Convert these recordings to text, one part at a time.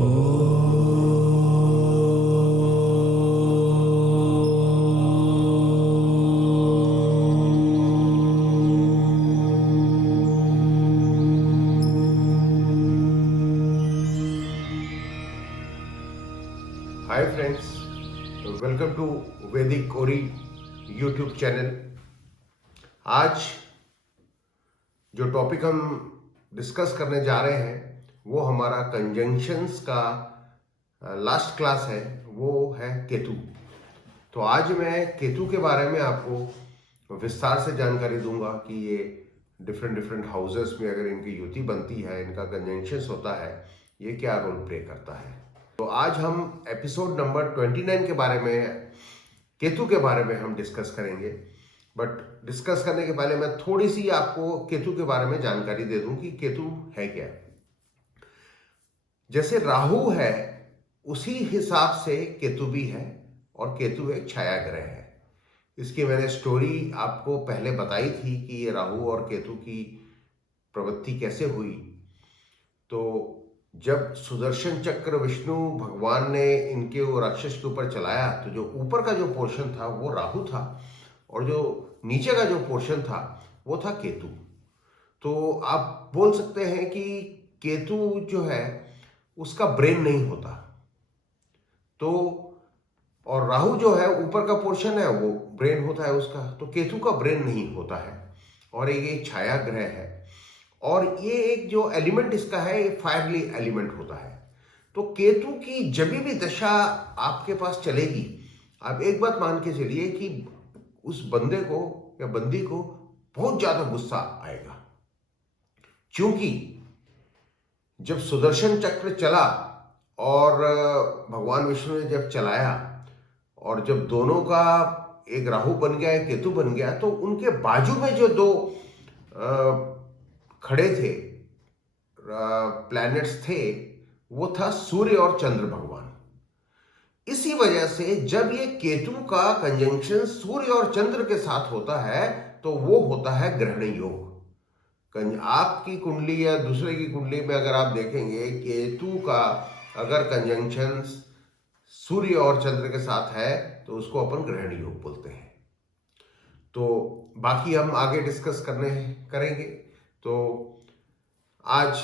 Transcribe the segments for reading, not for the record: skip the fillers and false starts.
Hi friends, welcome to वैदिक ओरी YouTube channel. आज जो टॉपिक हम डिस्कस करने जा रहे हैं वो हमारा कंजंक्शंस का लास्ट क्लास है, वो है केतु। तो आज मैं केतु के बारे में आपको विस्तार से जानकारी दूंगा कि ये डिफरेंट हाउसेस में अगर इनकी युति बनती है, इनका कंजंक्शंस होता है, ये क्या रोल प्ले करता है। तो आज हम एपिसोड नंबर 29 के बारे में, केतु के बारे में हम डिस्कस करेंगे। बट डिस्कस करने के पहले मैं थोड़ी सी आपको केतु के बारे में जानकारी दे दूं कि केतु है क्या। जैसे राहु है उसी हिसाब से केतु भी है, और केतु एक छाया ग्रह है। इसकी मैंने स्टोरी आपको पहले बताई थी कि ये राहु और केतु की प्रवृत्ति कैसे हुई। तो जब सुदर्शन चक्र विष्णु भगवान ने इनके वो राक्षस के ऊपर चलाया, तो जो ऊपर का जो पोर्शन था वो राहु था, और जो नीचे का जो पोर्शन था वो था केतु। तो आप बोल सकते हैं कि केतु जो है उसका ब्रेन नहीं होता, तो और राहु जो है ऊपर का पोर्शन है वो ब्रेन होता है उसका। तो केतु का ब्रेन नहीं होता है, और एक छाया ग्रह है, और ये एक जो एलिमेंट इसका है ये फायरली एलिमेंट होता है। तो केतु की जब भी दशा आपके पास चलेगी, आप एक बात मान के चलिए कि उस बंदे को या बंदी को बहुत ज्यादा गुस्सा आएगा। क्योंकि जब सुदर्शन चक्र चला और भगवान विष्णु ने जब चलाया, और जब दोनों का एक राहु बन गया एक केतु बन गया, तो उनके बाजू में जो दो खड़े थे प्लैनेट्स थे, वो था सूर्य और चंद्र भगवान। इसी वजह से जब ये केतु का कंजंक्शन सूर्य और चंद्र के साथ होता है तो वो होता है ग्रहण योग। आपकी कुंडली या दूसरे की कुंडली में अगर आप देखेंगे केतु का अगर कंजंक्शन सूर्य और चंद्र के साथ है तो उसको अपन ग्रहण योग बोलते हैं। तो बाकी हम आगे डिस्कस करेंगे। तो आज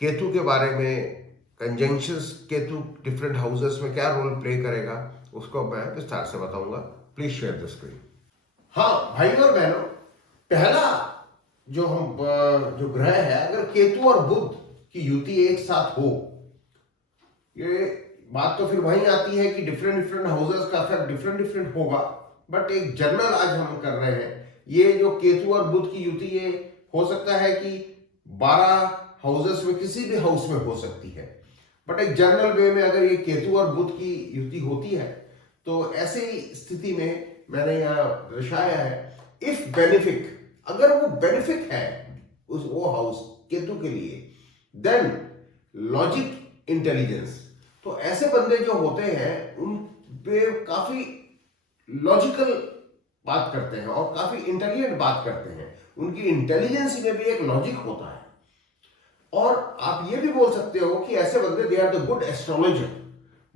केतु के बारे में, कंजंक्शंस केतु डिफरेंट हाउसेस में क्या रोल प्ले करेगा उसको मैं विस्तार से बताऊंगा। Please share the screen. हाँ भाई और बहनों, पहला जो ग्रह है, अगर केतु और बुध की युति एक साथ हो, ये बात तो फिर वहीं आती है कि डिफरेंट हाउसेस का इफेक्ट डिफरेंट होगा। बट एक जनरल आज हम कर रहे हैं, ये जो केतु और बुध की युति ये हो सकता है कि 12 हाउसेस में किसी भी हाउस में हो सकती है। बट एक जनरल वे में अगर ये केतु और बुध की युति होती है तो ऐसी स्थिति में मैंने यहाँ दर्शाया है, इफ बेनिफिक, अगर वो बेनिफिक है वो हाउस केतु के लिए, देन लॉजिक इंटेलिजेंस। तो ऐसे बंदे जो होते हैं उन पे काफी लॉजिकल बात करते हैं और काफी इंटेलिजेंट बात करते हैं। उनकी इंटेलिजेंस में भी एक लॉजिक होता है। और आप ये भी बोल सकते हो कि ऐसे बंदे they are the good astrologer,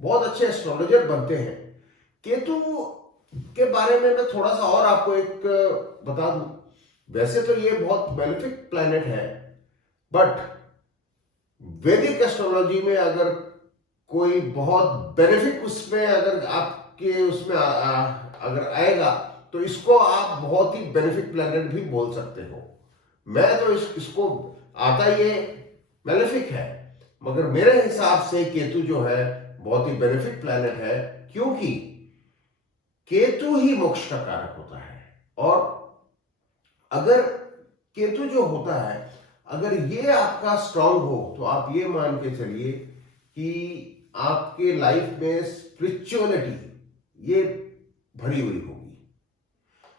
बहुत अच्छे एस्ट्रोलॉजर बनते हैं। केतु के बारे में मैं थोड़ा सा और आपको एक बता दूं। वैसे तो ये बहुत बेनिफिक प्लैनेट है, बट वैदिक एस्ट्रोलॉजी में अगर कोई बहुत बेनिफिक उसमें अगर आपके उसमें अगर आएगा तो इसको आप बहुत ही बेनिफिक प्लैनेट भी बोल सकते हो। मैं तो इसको आता ये मेलेफिक है, मगर मेरे हिसाब से केतु जो है बहुत ही बेनिफिक प्लैनेट है, क्योंकि केतु ही मोक्ष का कारक होता है। और अगर केतु जो होता है, अगर ये आपका स्ट्रांग हो तो आप ये मान के चलिए कि आपके लाइफ में स्पिरिचुअलिटी ये भरी हुई होगी।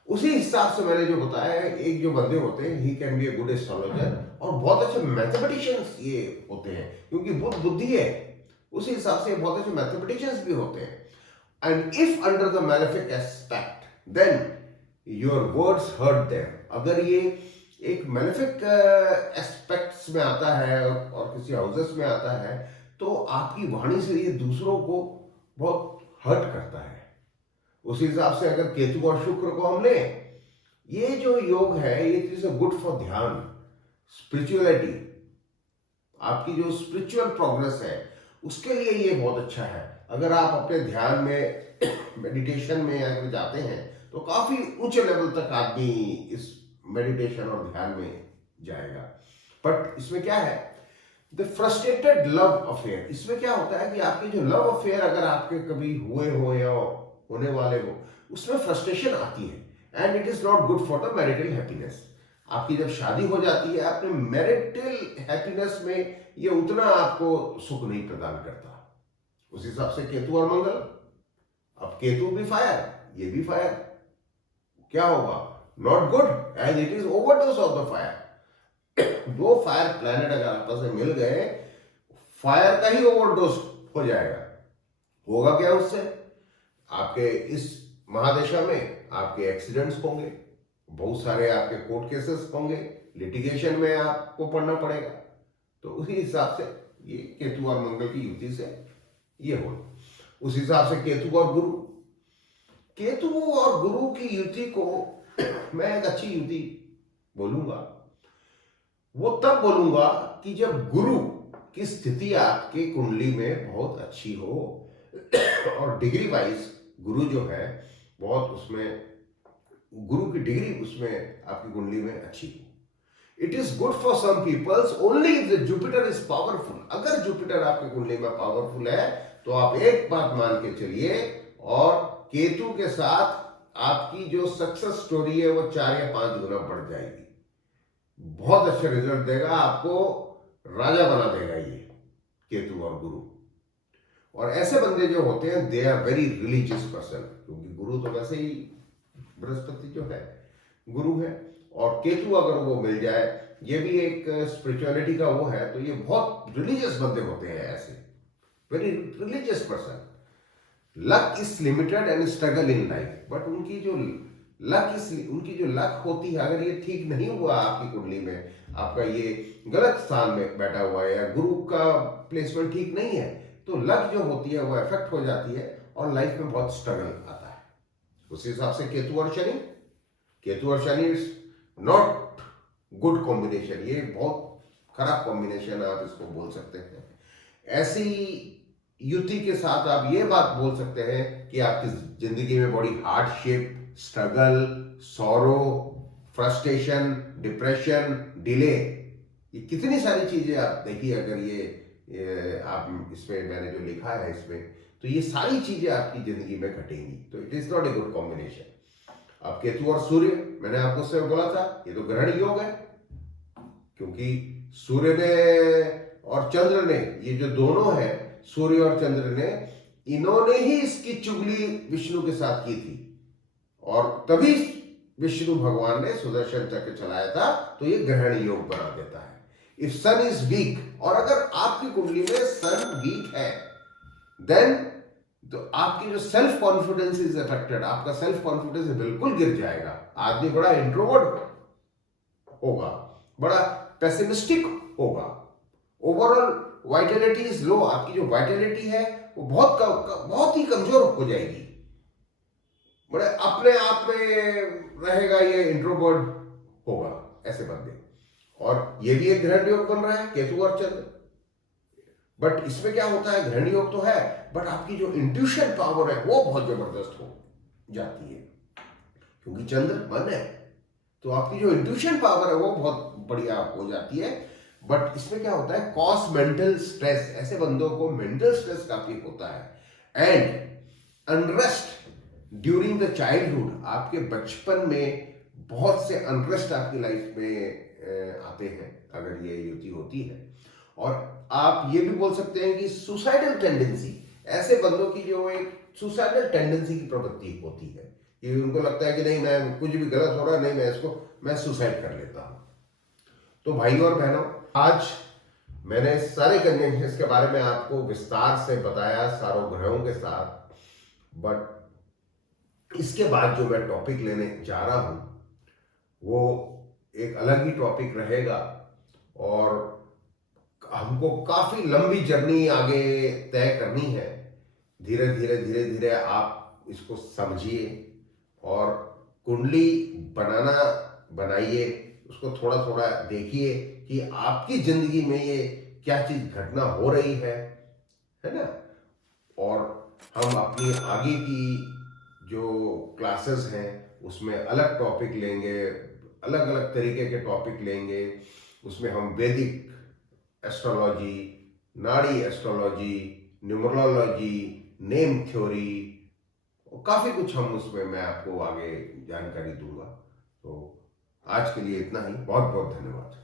उसी हिसाब से मैंने जो बताया है, एक जो बंदे होते हैं he can be a good astrologer, और बहुत अच्छे मैथमेटिशियंस ये होते हैं, क्योंकि बुद्ध बुद्धि है, उसी हिसाब से बहुत अच्छे मैथमेटिशियंस भी होते हैं। And if under the malefic aspect, then your words hurt them. अगर ये एक मैलेफिक एस्पेक्ट्स में आता है और किसी हाउसेस में आता है तो आपकी वाणी से ये दूसरों को बहुत हर्ट करता है। उस हिसाब से अगर केतु और शुक्र को हम लें, ये जो योग है ये इज गुड फॉर ध्यान, स्पिरिचुअलिटी, आपकी जो स्पिरिचुअल प्रोग्रेस है उसके लिए ये बहुत अच्छा है। अगर आप अपने ध्यान में मेडिटेशन में अगर जाते हैं तो काफी ऊंचे लेवल तक आदमी इस मेडिटेशन और ध्यान में जाएगा। बट इसमें क्या है, द फ्रस्ट्रेटेड लव अफेयर, इसमें क्या होता है कि आपके जो लव अफेयर अगर आपके कभी हुए हो या होने वाले हो, उसमें फ्रस्ट्रेशन आती है and it is not good for the marital happiness. आपकी जब शादी हो जाती है, अपने मैरिटल हैप्पीनेस में ये उतना आपको सुख नहीं प्रदान करता। उस हिसाब से केतु और मंगल, अब केतु भी फायर, ये भी फायर, क्या होगा, not good and it is overdose of the fire. दो फायर प्लैनेट अगर आपस में मिल गए, फायर का ही ओवरडोज हो जाएगा। होगा क्या उससे, आपके इस महादशा में आपके एक्सीडेंट्स होंगे, बहुत सारे आपके कोर्ट केसेस होंगे, लिटिगेशन में आपको पढ़ना पड़ेगा। तो उसी हिसाब से ये केतु और मंगल की युति से ये हो। उस हिसाब से केतु और गुरु, केतु और गुरु की युति को मैं एक अच्छी युति बोलूंगा। वो तब बोलूंगा कि जब गुरु की स्थिति आपके कुंडली में बहुत अच्छी हो और डिग्री वाइज गुरु जो है बहुत उसमें, गुरु की डिग्री उसमें आपकी कुंडली में अच्छी हो। It is good for some peoples only if the Jupiter is powerful. अगर जुपिटर आपकी कुंडली में पावरफुल है तो आप एक बात मान के चलिए, और केतु के साथ आपकी जो सक्सेस स्टोरी है वो 4 या 5 गुना बढ़ जाएगी। बहुत अच्छा रिजल्ट देगा, आपको राजा बना देगा ये केतु और गुरु। और ऐसे बंदे जो होते हैं they are very religious person, क्योंकि गुरु तो वैसे ही बृहस्पति जो है गुरु है, और केतु अगर वो मिल जाए, ये भी एक स्पिरिचुअलिटी का वो है, तो ये बहुत रिलीजियस बंदे होते हैं, ऐसे very religious person. Luck is limited and struggle in life, but उनकी जो लक होती है, अगर ये ठीक नहीं हुआ आपकी कुंडली में, आपका ये गलत स्थान में बैठा हुआ है या गुरु का प्लेसमेंट ठीक नहीं है, तो लक जो होती है वो इफेक्ट हो जाती है और लाइफ में बहुत स्ट्रगल आता है। उस हिसाब से केतु और Shani is not good combination, ये बहुत खराब कॉम्बिनेशन आप इसको बोल सकते हैं। ऐसी युति के साथ आप ये बात बोल सकते हैं कि आपकी जिंदगी में बड़ी hardship, struggle, sorrow, frustration, depression, delay, ये कितनी सारी चीजें आप देखिए। अगर ये आप इसमें मैंने जो लिखा है इसमें, तो ये सारी चीजें आपकी जिंदगी में घटेंगी, तो it is not a good combination. अब केतु और सूर्य, मैंने आपको से बोला था ये तो ग्रहण योग है, क्योंकि सूर्य ने और चंद्र ने, ये जो दोनों है सूर्य और चंद्र ने, इन्होंने ही इसकी चुगली विष्णु के साथ की थी, और तभी विष्णु भगवान ने सुदर्शन चक्र चलाया था, तो ये ग्रहण योग बना देता है। इफ सन इज वीक, और अगर आपकी कुंडली में सन वीक है, देन तो आपकी जो सेल्फ कॉन्फिडेंस इज अफेक्टेड, आपका सेल्फ कॉन्फिडेंस बिल्कुल गिर जाएगा। आदमी बड़ा इंट्रोवर्ट होगा, बड़ा पेसिमिस्टिक होगा, ओवरऑल वाइटलिटी इज लो, आपकी जो वाइटलिटी है वो बहुत ही कमजोर हो जाएगी, बड़े अपने आप में रहेगा, ये इंट्रोवर्ट होगा ऐसे बंदे। और ये भी एक ग्रहण योग बन रहा है केतु और चंद्र। बट इसमें क्या होता है, ग्रहण योग तो है, बट आपकी जो इंट्यूशन पावर है वो बहुत जबरदस्त हो जाती है, क्योंकि चंद्र मन है, तो आपकी जो इंट्यूशन पावर है वो बहुत बढ़िया हो जाती है। बट इसमें क्या होता है, कॉज मेंटल स्ट्रेस, ऐसे बंदों को मेंटल स्ट्रेस काफी होता है, and unrest during the childhood, आपके बचपन में बहुत से अनरेस्ट आपकी लाइफ में आते हैं अगर ये युति होती है। और आप ये भी बोल सकते हैं कि सुसाइडल टेंडेंसी, ऐसे बंदों की जो एक सुसाइडल टेंडेंसी की प्रवृत्ति होती है, कि उनको लगता है कि नहीं, मैं कुछ भी गलत हो रहा है, नहीं मैं सुसाइड कर लेता हूं। तो भाई और बहनों, आज मैंने सारे कंजंक्शंस के बारे में आपको विस्तार से बताया, सारों ग्रहों के साथ। बट इसके बाद जो मैं टॉपिक लेने जा रहा हूं वो एक अलग ही टॉपिक रहेगा, और हमको काफी लंबी जर्नी आगे तय करनी है। धीरे धीरे धीरे धीरे आप इसको समझिए और कुंडली बनाइए, उसको थोड़ा थोड़ा देखिए कि आपकी जिंदगी में ये क्या चीज घटना हो रही है ना। और हम अपनी आगे की जो क्लासेस हैं उसमें अलग टॉपिक लेंगे, अलग अलग तरीके के टॉपिक लेंगे। उसमें हम वैदिक एस्ट्रोलॉजी, नाड़ी एस्ट्रोलॉजी, न्यूमरोलॉजी, नेम थ्योरी, काफी कुछ हम उसमें मैं आपको आगे जानकारी दूंगा। तो आज के लिए इतना ही। बहुत बहुत धन्यवाद।